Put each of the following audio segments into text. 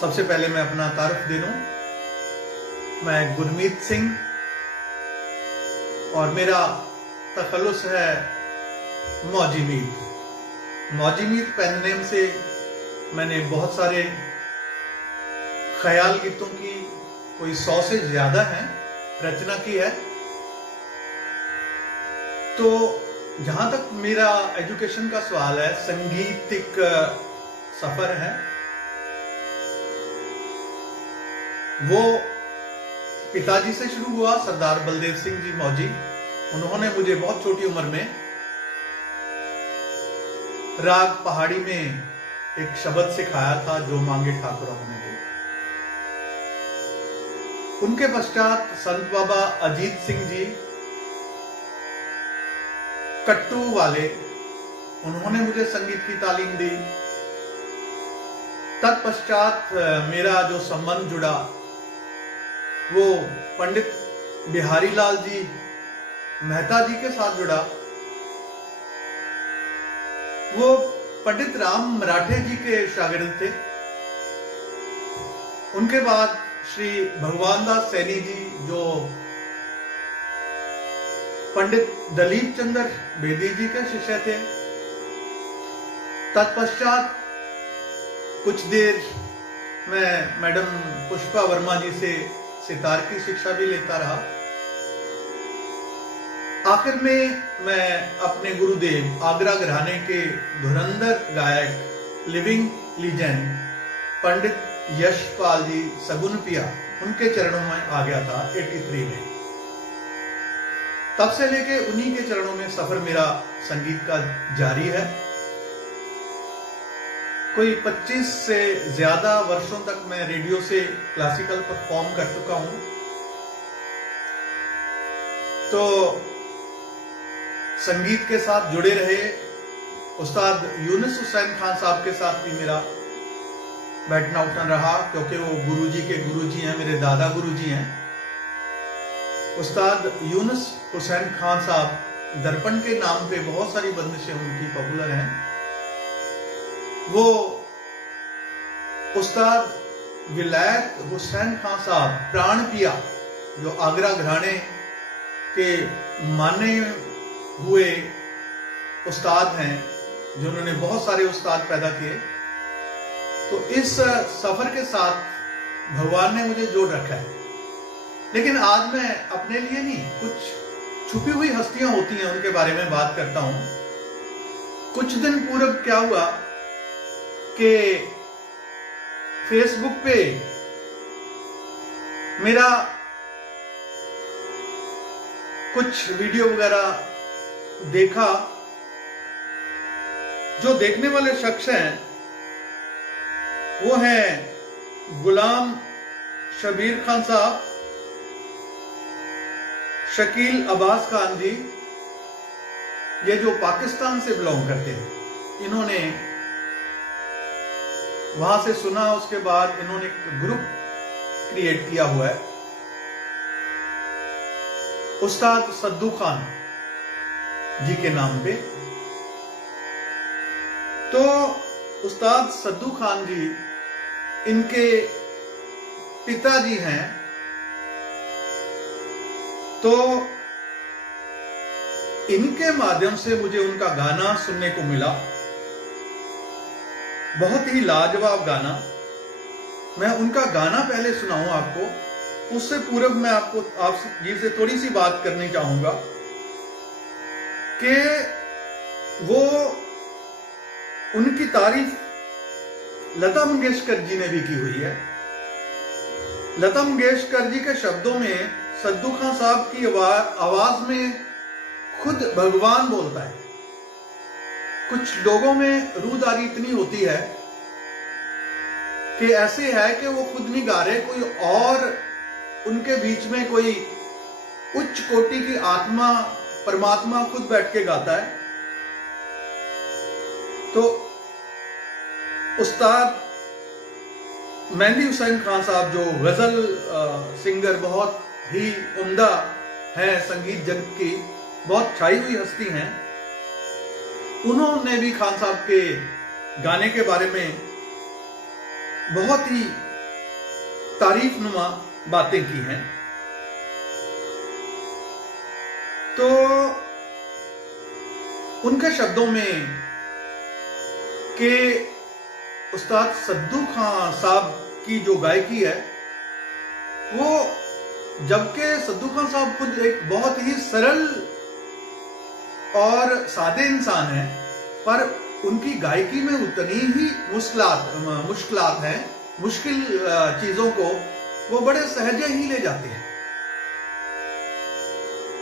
सबसे पहले मैं अपना तारुफ दे दूं। मैं गुरमीत सिंह और मेरा तखल्लुस है मौजी मीत। मौजी मीत पेन नेम से मैंने बहुत सारे ख्याल गीतों की कोई 100 से ज्यादा हैं रचना की है। तो जहां तक मेरा एजुकेशन का सवाल है, संगीतिक सफर है, वो पिताजी से शुरू हुआ। सरदार बलदेव सिंह जी मौजी, उन्होंने मुझे बहुत छोटी उम्र में राग पहाड़ी में एक शब्द सिखाया था, जो मांगे ठाकुर हमने को। उनके पश्चात संत बाबा अजीत सिंह जी कट्टू वाले, उन्होंने मुझे संगीत की तालीम दी। तत्पश्चात मेरा जो संबंध जुड़ा वो पंडित बिहारी लाल जी मेहता जी के साथ जुड़ा। वो पंडित राम मराठे जी के शागिर्द थे। उनके बाद श्री भगवान दास सैनी जी, जो पंडित दलीप चंद्र बेदी जी के शिष्य थे। तत्पश्चात कुछ देर मैं मैडम पुष्पा वर्मा जी से सितार की शिक्षा भी लेता रहा। आखिर में मैं अपने गुरुदेव आगरा घराने के धुरंधर गायक, लिविंग लीजेंड पंडित यशपाल जी सगुनपिया, उनके चरणों में आ गया था 83 में। तब से लेके उन्हीं के चरणों में सफर मेरा संगीत का जारी है। कोई 25 से ज्यादा वर्षों तक मैं रेडियो से क्लासिकल परफॉर्म कर चुका हूं। तो संगीत के साथ जुड़े रहे उस्ताद यूनुस हुसैन खान साहब के साथ भी मेरा बैठना उठना रहा, क्योंकि वो गुरुजी के गुरुजी हैं, मेरे दादा गुरुजी हैं। उस्ताद यूनुस हुसैन खान साहब दर्पण के नाम पे बहुत सारी बंदिशें उनकी पॉपुलर हैं। वो उस्ताद विलायत हुसैन खान साहब प्राण पिया, जो आगरा घराने के माने हुए उस्ताद हैं, जिन्होंने बहुत सारे उस्ताद पैदा किए। तो इस सफर के साथ भगवान ने मुझे जोड़ रखा है। लेकिन आज मैं अपने लिए नहीं, कुछ छुपी हुई हस्तियां होती हैं, उनके बारे में बात करता हूं। कुछ दिन पूर्व क्या हुआ कि फेसबुक पे मेरा कुछ वीडियो वगैरह देखा। जो देखने वाले शख्स हैं वो हैं गुलाम शबीर खान साहब, शकील अब्बास खान जी, ये जो पाकिस्तान से बिलोंग करते हैं। इन्होंने वहां से सुना, उसके बाद इन्होंने एक ग्रुप क्रिएट किया हुआ है उस्ताद सद्दू खान जी के नाम पे। तो उस्ताद सद्दू खान जी, इनके पिताजी हैं। तो इनके माध्यम से मुझे उनका गाना सुनने को मिला, बहुत ही लाजवाब गाना। मैं उनका गाना पहले सुनाऊं आपको, उससे पूर्व मैं आप जी से थोड़ी सी बात करनी चाहूंगा कि वो उनकी तारीफ लता मंगेशकर जी ने भी की हुई है। लता मंगेशकर जी के शब्दों में सद्दू खान साहब की आवाज में खुद भगवान बोलता है। कुछ लोगों में रूहदारी इतनी होती है कि ऐसे है कि वो खुद नहीं गा रहे, कोई और उनके बीच में कोई उच्च कोटि की आत्मा, परमात्मा खुद बैठ के गाता है। तो उस्ताद मेहंदी हुसैन खान साहब, जो गजल सिंगर बहुत ही उम्दा हैं, संगीत जगत की बहुत छाई हुई हस्ती हैं, उन्होंने भी खान साहब के गाने के बारे में बहुत ही तारीफ नुमा बातें की हैं। तो उनके शब्दों में कि उस्ताद सद्दू खान साहब की जो गायकी है, वो जबकि सद्दू खान साहब खुद एक बहुत ही सरल और सादे इंसान हैं, पर उनकी गायकी में उतनी ही मुश्किलात हैं, मुश्किल चीजों को वो बड़े सहजे ही ले जाते हैं।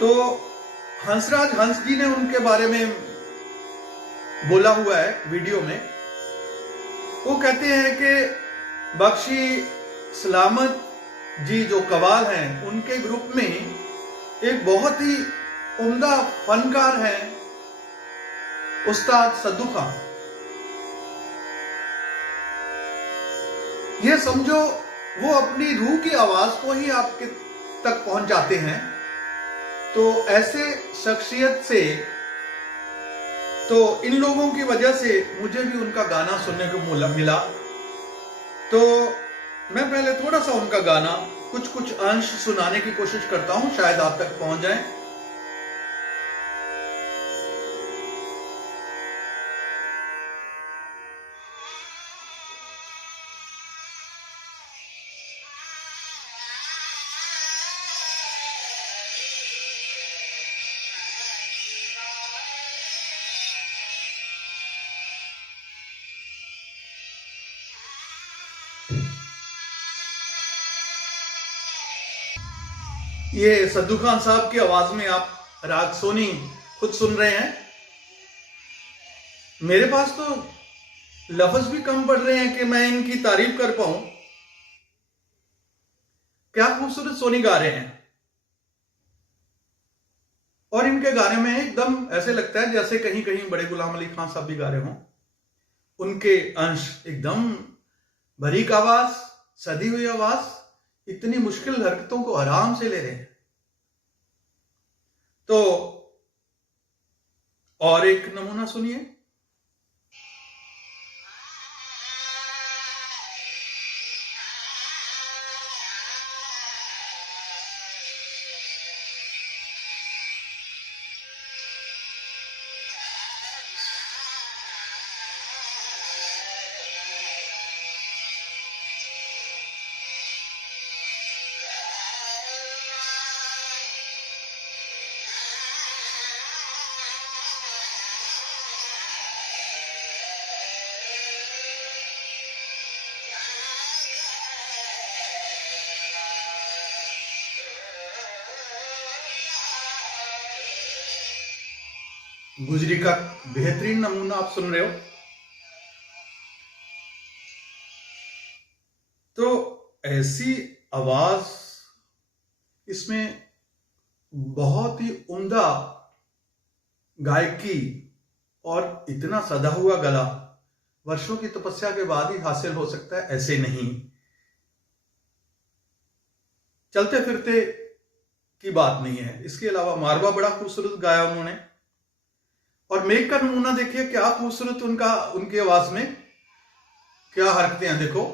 तो हंसराज हंस जी ने उनके बारे में बोला हुआ है वीडियो में। वो कहते हैं कि बख्शी सलामत जी जो कवाल हैं, उनके ग्रुप में एक बहुत ही उम्दा फनकार हैं उस्ताद सद्दू खान। ये समझो वो अपनी रूह की आवाज को ही आपके तक पहुंचाते हैं। तो ऐसे शख्सियत से, तो इन लोगों की वजह से मुझे भी उनका गाना सुनने को मिला। तो मैं पहले थोड़ा सा उनका गाना कुछ अंश सुनाने की कोशिश करता हूं, शायद आप तक पहुंच जाए। ये सद्दू खान साहब की आवाज में आप राग सोनी खुद सुन रहे हैं। मेरे पास तो लफ्ज भी कम पड़ रहे हैं कि मैं इनकी तारीफ कर पाऊं। क्या खूबसूरत सोनी गा रहे हैं, और इनके गाने में एकदम ऐसे लगता है जैसे कहीं कहीं बड़े गुलाम अली खान साहब भी गा रहे हों। उनके अंश एकदम बारीक आवाज, सदी हुई आवाज, इतनी मुश्किल हरकतों को आराम से ले रहे हैं। तो और एक नमूना सुनिए। गुजरी का बेहतरीन नमूना आप सुन रहे हो। तो ऐसी आवाज, इसमें बहुत ही उम्दा गायकी और इतना सदा हुआ गला वर्षों की तपस्या के बाद ही हासिल हो सकता है, ऐसे नहीं। चलते फिरते की बात नहीं है। इसके अलावा मारवा बड़ा खूबसूरत गाया उन्होंने। और मेघ का नमूना देखिए, क्या खूबसूरत उनकी आवाज में क्या हरकतें हैं, देखो।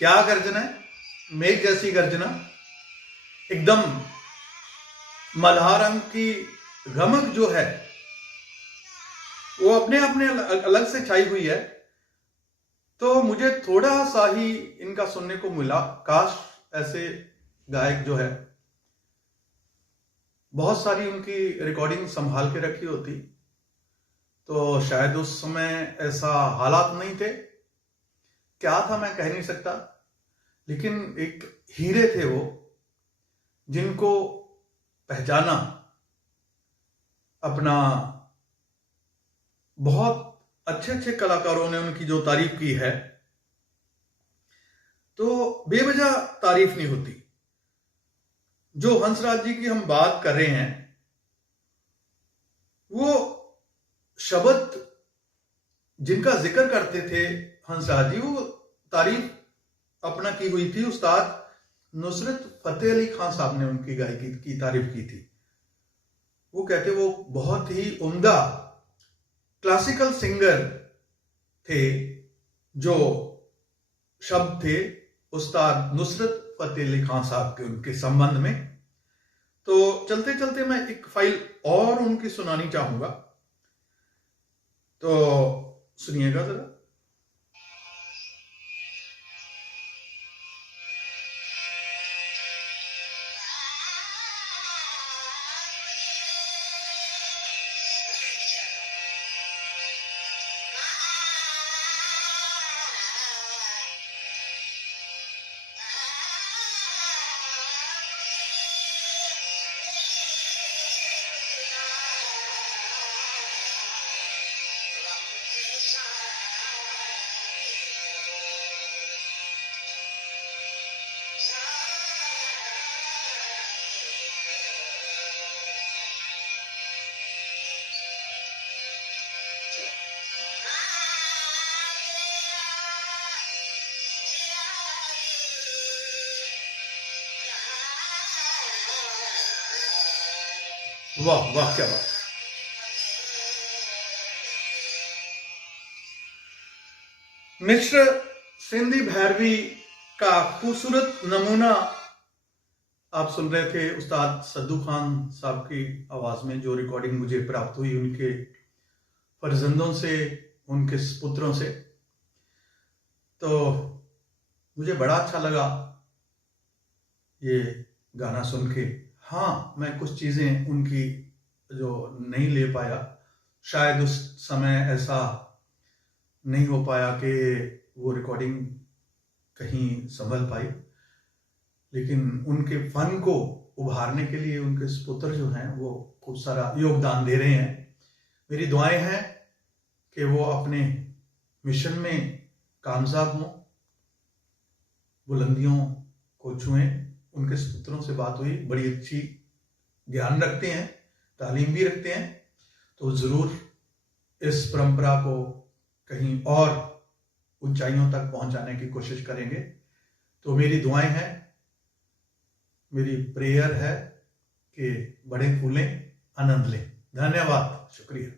क्या गर्जना है, मेघ जैसी गर्जना, एकदम मल्हार रंग की रमक जो है वो अपने अपने अलग से छाई हुई है। तो मुझे थोड़ा सा ही इनका सुनने को मिला। काश ऐसे गायक जो है, बहुत सारी उनकी रिकॉर्डिंग संभाल के रखी होती तो शायद उस समय ऐसा हालात नहीं थे। क्या था मैं कह नहीं सकता, लेकिन एक हीरे थे वो, जिनको पहचाना अपना बहुत अच्छे अच्छे कलाकारों ने उनकी जो तारीफ की है, तो बेवजह तारीफ नहीं होती। जो हंसराज जी की हम बात कर रहे हैं, वो शब्द जिनका जिक्र करते थे हंसराज जी, वो तारीफ अपना की हुई थी उस्ताद नुसरत फतेह अली खान साहब ने उनकी गायकी की तारीफ की थी। वो कहते वो बहुत ही उम्दा क्लासिकल सिंगर थे। जो शब्द थे उस्ताद नुसरत फतेह अली खान साहब के उनके संबंध में। तो चलते चलते मैं एक फाइल और उनकी सुनानी चाहूंगा, तो सुनिएगा जरा। वाह वाह, क्या बात। मिस्र सिंधी भैरवी का खूबसूरत नमूना आप सुन रहे थे उस्ताद सद्दू खान साहब की आवाज में, जो रिकॉर्डिंग मुझे प्राप्त हुई उनके फर्जंदों से, उनके पुत्रों से। तो मुझे बड़ा अच्छा लगा ये गाना सुन के। हाँ, मैं कुछ चीजें उनकी जो नहीं ले पाया, शायद उस समय ऐसा नहीं हो पाया कि वो रिकॉर्डिंग कहीं संभल पाई, लेकिन उनके फन को उभारने के लिए उनके पुत्र जो हैं वो खूब सारा योगदान दे रहे हैं। मेरी दुआएं हैं कि वो अपने मिशन में कामयाब हों, बुलंदियों को छुएं। उनके पुत्रों से बात हुई, बड़ी अच्छी ज्ञान रखते हैं, तालीम भी रखते हैं, तो जरूर इस परंपरा को कहीं और ऊंचाइयों तक पहुंचाने की कोशिश करेंगे। तो मेरी दुआएं हैं, मेरी प्रेयर है कि बड़े फूलें, आनंद लें। धन्यवाद, शुक्रिया।